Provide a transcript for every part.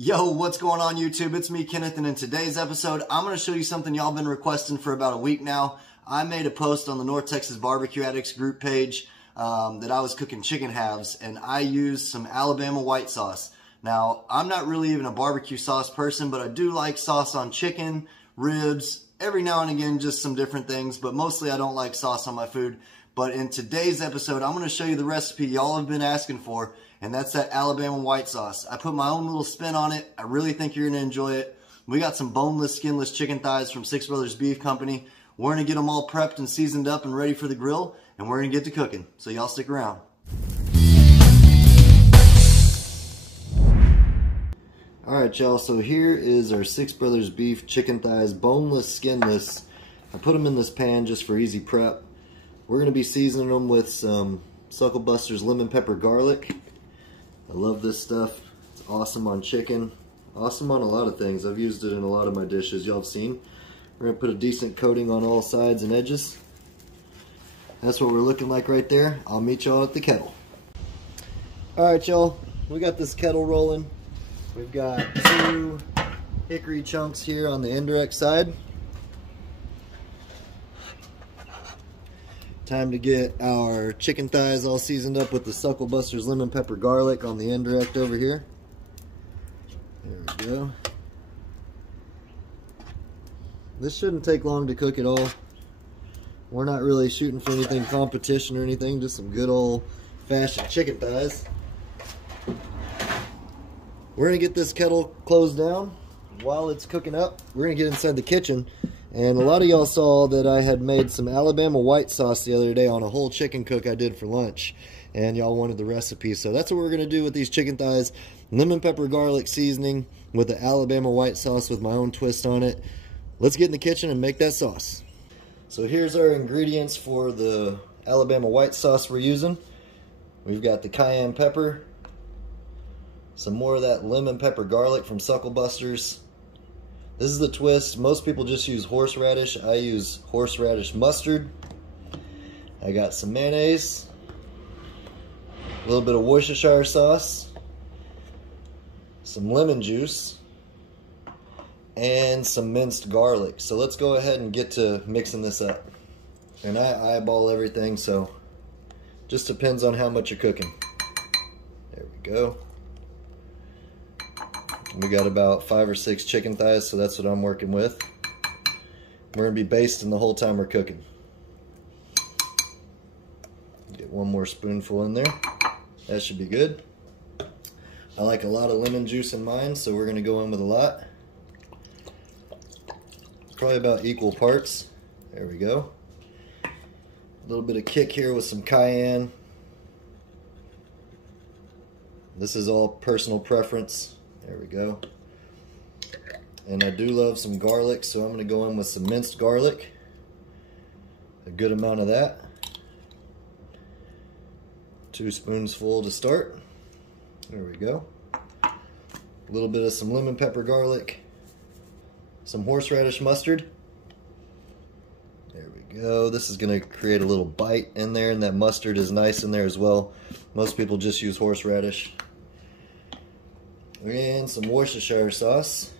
Yo, what's going on YouTube? It's me, Kenneth, and in today's episode, I'm going to show you something y'all been requesting for about a week now. I made a post on the North Texas Barbecue Addicts group page that I was cooking chicken halves, and I used some Alabama white sauce. Now, I'm not really even a barbecue sauce person, but I do like sauce on chicken, ribs, every now and again, just some different things, but mostly I don't like sauce on my food. But in today's episode, I'm going to show you the recipe y'all have been asking for, and that's that Alabama white sauce. I put my own little spin on it. I really think you're going to enjoy it. We got some boneless, skinless chicken thighs from Six Brothers Beef Company. We're going to get them all prepped and seasoned up and ready for the grill, and we're going to get to cooking. So y'all stick around. Alright y'all, so here is our Six Brothers Beef chicken thighs, boneless, skinless. I put them in this pan just for easy prep. We're going to be seasoning them with some Sucklebusters lemon pepper garlic. I love this stuff. It's awesome on chicken. Awesome on a lot of things. I've used it in a lot of my dishes y'all have seen. We're going to put a decent coating on all sides and edges. That's what we're looking like right there. I'll meet y'all at the kettle. Alright y'all, we got this kettle rolling. We've got 2 hickory chunks here on the indirect side. Time to get our chicken thighs all seasoned up with the Sucklebusters lemon pepper garlic on the indirect over here. There we go. This shouldn't take long to cook at all. We're not really shooting for anything competition or anything, just some good old fashioned chicken thighs. We're gonna get this kettle closed down. While it's cooking up, we're gonna get inside the kitchen. And a lot of y'all saw that I had made some Alabama white sauce the other day on a whole chicken cook I did for lunch. And y'all wanted the recipe. So that's what we're going to do with these chicken thighs. Lemon pepper garlic seasoning with the Alabama white sauce with my own twist on it. Let's get in the kitchen and make that sauce. So here's our ingredients for the Alabama white sauce we're using. We've got the cayenne pepper. Some more of that lemon pepper garlic from Sucklebusters. This is the twist. Most people just use horseradish. I use horseradish mustard. I got some mayonnaise, a little bit of Worcestershire sauce, some lemon juice, and some minced garlic. So let's go ahead and get to mixing this up. And I eyeball everything, so just depends on how much you're cooking. There we go. We got about 5 or 6 chicken thighs, so that's what I'm working with. We're going to be basting the whole time we're cooking. Get one more spoonful in there. That should be good. I like a lot of lemon juice in mine, so we're going to go in with a lot. Probably about equal parts. There we go. A little bit of kick here with some cayenne. This is all personal preference. There we go. And I do love some garlic, so I'm going to go in with some minced garlic. A good amount of that. 2 spoonsful to start. There we go. A little bit of some lemon pepper garlic. Some horseradish mustard. There we go. This is going to create a little bite in there, and that mustard is nice in there as well. Most people just use horseradish. And some Worcestershire sauce.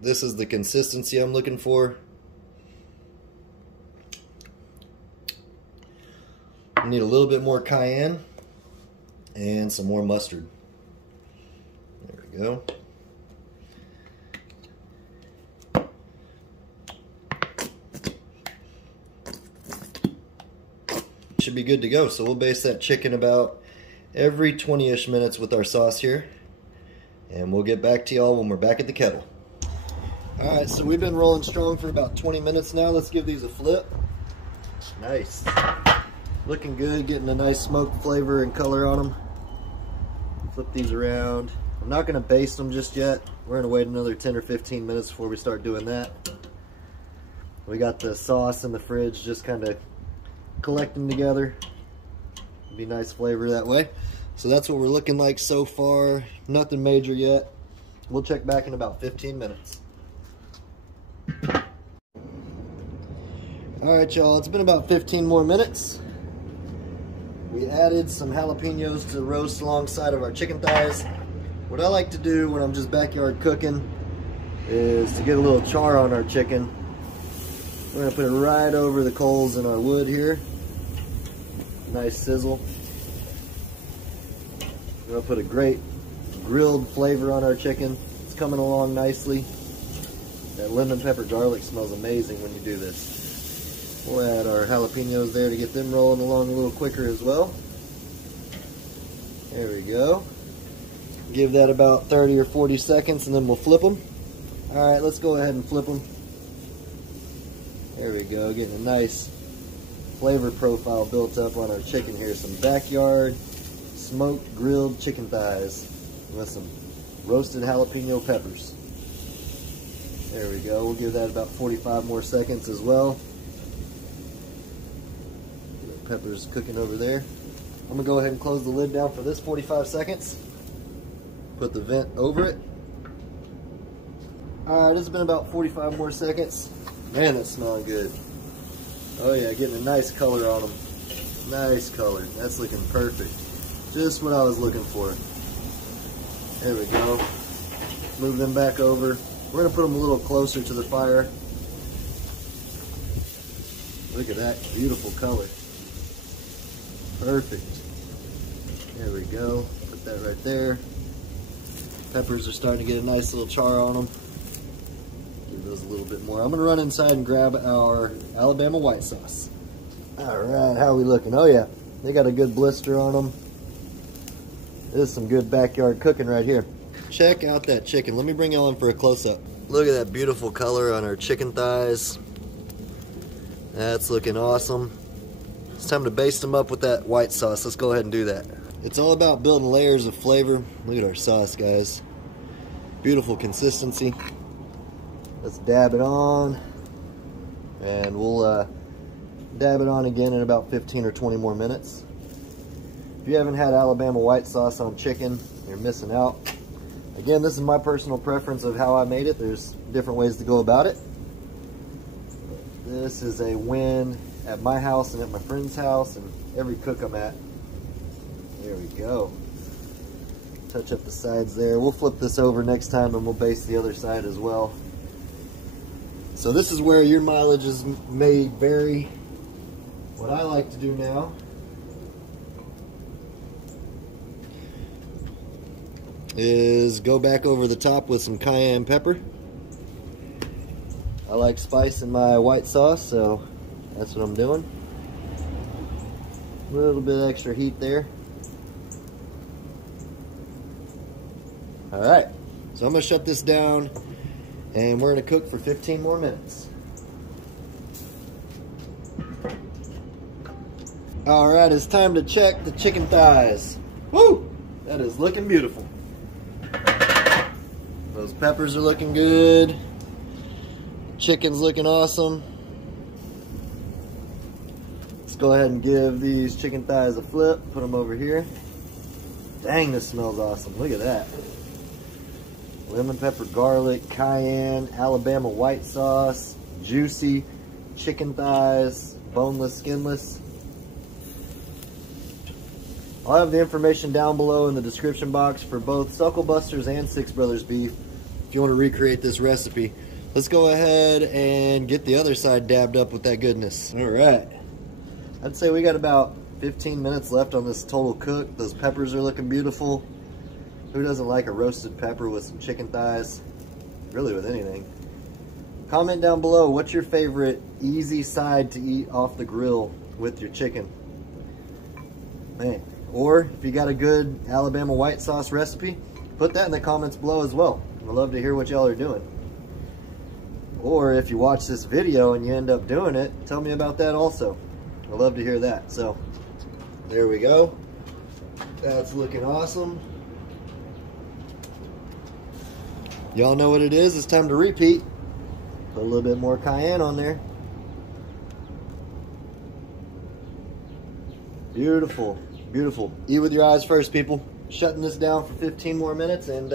This is the consistency I'm looking for. I need a little bit more cayenne and some more mustard. There we go. Should be good to go. So we'll baste that chicken about every 20-ish minutes with our sauce here, and we'll get back to y'all when we're back at the kettle. Alright, so we've been rolling strong for about 20 minutes now. Let's give these a flip. Nice. Looking good, getting a nice smoked flavor and color on them. Flip these around. I'm not going to baste them just yet. We're going to wait another 10 or 15 minutes before we start doing that. We got the sauce in the fridge just kind of collecting together. Be nice flavor that way. So that's what we're looking like so far. Nothing major yet. We'll check back in about 15 minutes. Alright y'all, it's been about 15 more minutes. We added some jalapenos to roast alongside of our chicken thighs. What I like to do when I'm just backyard cooking is to get a little char on our chicken. We're going to put it right over the coals in our wood here. Nice sizzle. We're going to put a great grilled flavor on our chicken. It's coming along nicely. That lemon pepper garlic smells amazing when you do this. We'll add our jalapenos there to get them rolling along a little quicker as well. There we go. Give that about 30 or 40 seconds and then we'll flip them. Alright, let's go ahead and flip them. There we go, getting a nice flavor profile built up on our chicken here. Some backyard smoked grilled chicken thighs with some roasted jalapeno peppers. There we go, we'll give that about 45 more seconds as well. Peppers cooking over there. I'm going to go ahead and close the lid down for this 45 seconds. Put the vent over it. Alright, it's been about 45 more seconds. Man, that's smelling good. Oh yeah, getting a nice color on them. Nice color. That's looking perfect. Just what I was looking for. There we go. Move them back over. We're going to put them a little closer to the fire. Look at that beautiful color. Perfect. There we go. Put that right there. Peppers are starting to get a nice little char on them. Give those a little bit more. I'm going to run inside and grab our Alabama white sauce. Alright, how are we looking? Oh yeah, they got a good blister on them. This is some good backyard cooking right here. Check out that chicken. Let me bring y'all in for a close-up. Look at that beautiful color on our chicken thighs. That's looking awesome. It's time to baste them up with that white sauce. Let's go ahead and do that. It's all about building layers of flavor. Look at our sauce, guys. Beautiful consistency. Let's dab it on. And we'll dab it on again in about 15 or 20 more minutes. If you haven't had Alabama white sauce on chicken, you're missing out. Again, this is my personal preference of how I made it. There's different ways to go about it. This is a win at my house and at my friend's house and every cook I'm at. There we go. Touch up the sides there. We'll flip this over next time and we'll baste the other side as well. So this is where your mileages may vary. What I like to do now is go back over the top with some cayenne pepper. I like spice in my white sauce, so that's what I'm doing. A little bit extra heat there. Alright, so I'm going to shut this down and we're going to cook for 15 more minutes. Alright, it's time to check the chicken thighs. Woo! That is looking beautiful. Those peppers are looking good. Chicken's looking awesome. Let's go ahead and give these chicken thighs a flip. Put them over here. Dang, this smells awesome. Look at that. Lemon pepper, garlic, cayenne, Alabama white sauce, juicy chicken thighs, boneless, skinless. I'll have the information down below in the description box for both Sucklebusters and Six Brothers beef if you want to recreate this recipe. Let's go ahead and get the other side dabbed up with that goodness. All right. I'd say we got about 15 minutes left on this total cook. Those peppers are looking beautiful. Who doesn't like a roasted pepper with some chicken thighs? Really with anything. Comment down below, what's your favorite easy side to eat off the grill with your chicken? Man. Or if you got a good Alabama white sauce recipe, put that in the comments below as well. I'd love to hear what y'all are doing. Or if you watch this video and you end up doing it, tell me about that also. I'd love to hear that. So, there we go. That's looking awesome. Y'all know what it is. It's time to repeat. Put a little bit more cayenne on there. Beautiful. Beautiful. Eat with your eyes first, people. Shutting this down for 15 more minutes and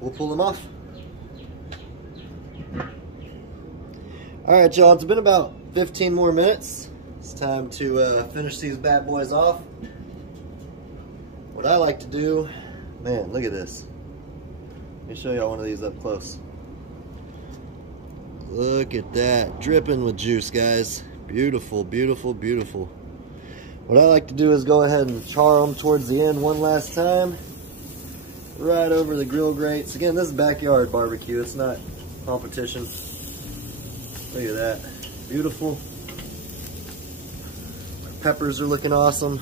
we'll pull them off. Alright, y'all, it's been about 15 more minutes. It's time to finish these bad boys off. What I like to do, man, look at this. Let me show y'all one of these up close. Look at that, dripping with juice, guys. Beautiful, beautiful, beautiful. What I like to do is go ahead and char them towards the end one last time. Right over the grill grates. Again, this is backyard barbecue. It's not competition. Look at that. Beautiful. Our peppers are looking awesome.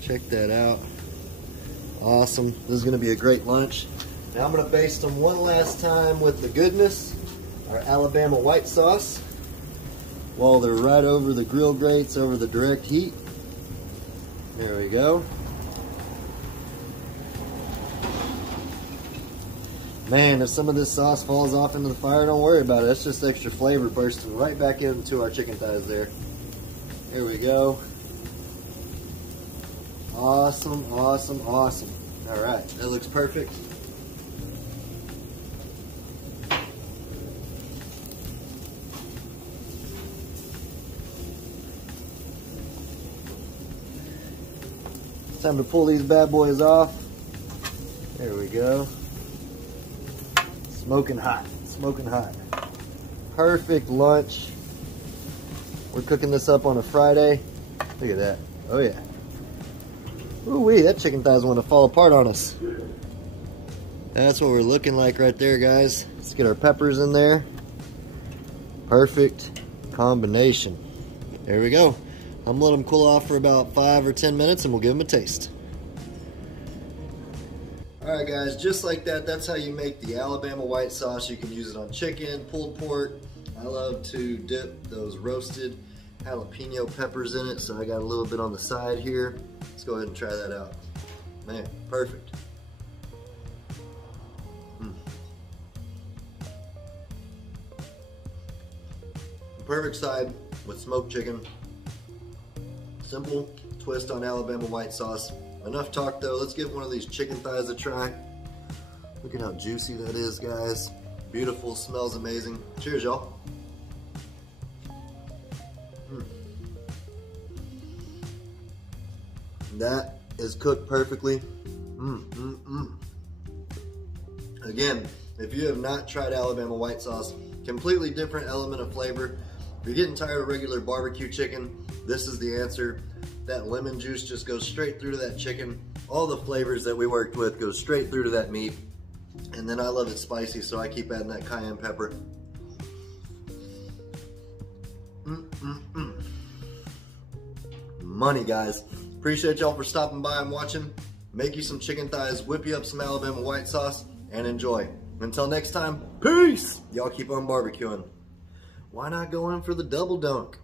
Check that out. Awesome. This is going to be a great lunch. Now I'm going to baste them one last time with the goodness, our Alabama white sauce, while they're right over the grill grates, over the direct heat. There we go. Man, if some of this sauce falls off into the fire, don't worry about it. That's just extra flavor bursting right back into our chicken thighs there. Here we go. Awesome, awesome, awesome. All right, that looks perfect. It's time to pull these bad boys off. There we go. Smoking hot, smoking hot. Perfect lunch. We're cooking this up on a Friday. Look at that. Oh yeah. Ooh-wee, that chicken thighs want to fall apart on us. That's what we're looking like right there, guys. Let's get our peppers in there. Perfect combination. There we go. I'm gonna let them cool off for about 5 or 10 minutes and we'll give them a taste. Alright guys, just like that, that's how you make the Alabama white sauce. You can use it on chicken, pulled pork. I love to dip those roasted jalapeno peppers in it, so I got a little bit on the side here. Let's go ahead and try that out. Man, perfect. Perfect side with smoked chicken. Simple twist on Alabama white sauce. Enough talk though, let's give one of these chicken thighs a try. Look at how juicy that is, guys. Beautiful, smells amazing. Cheers, y'all. That is cooked perfectly. Again, if you have not tried Alabama white sauce, completely different element of flavor. If you're getting tired of regular barbecue chicken, this is the answer. That lemon juice just goes straight through to that chicken. All the flavors that we worked with go straight through to that meat. And then I love it spicy, so I keep adding that cayenne pepper. Money, guys. Appreciate y'all for stopping by and watching. Make you some chicken thighs, whip you up some Alabama white sauce, and enjoy. Until next time, peace! Y'all keep on barbecuing. Why not go in for the double dunk?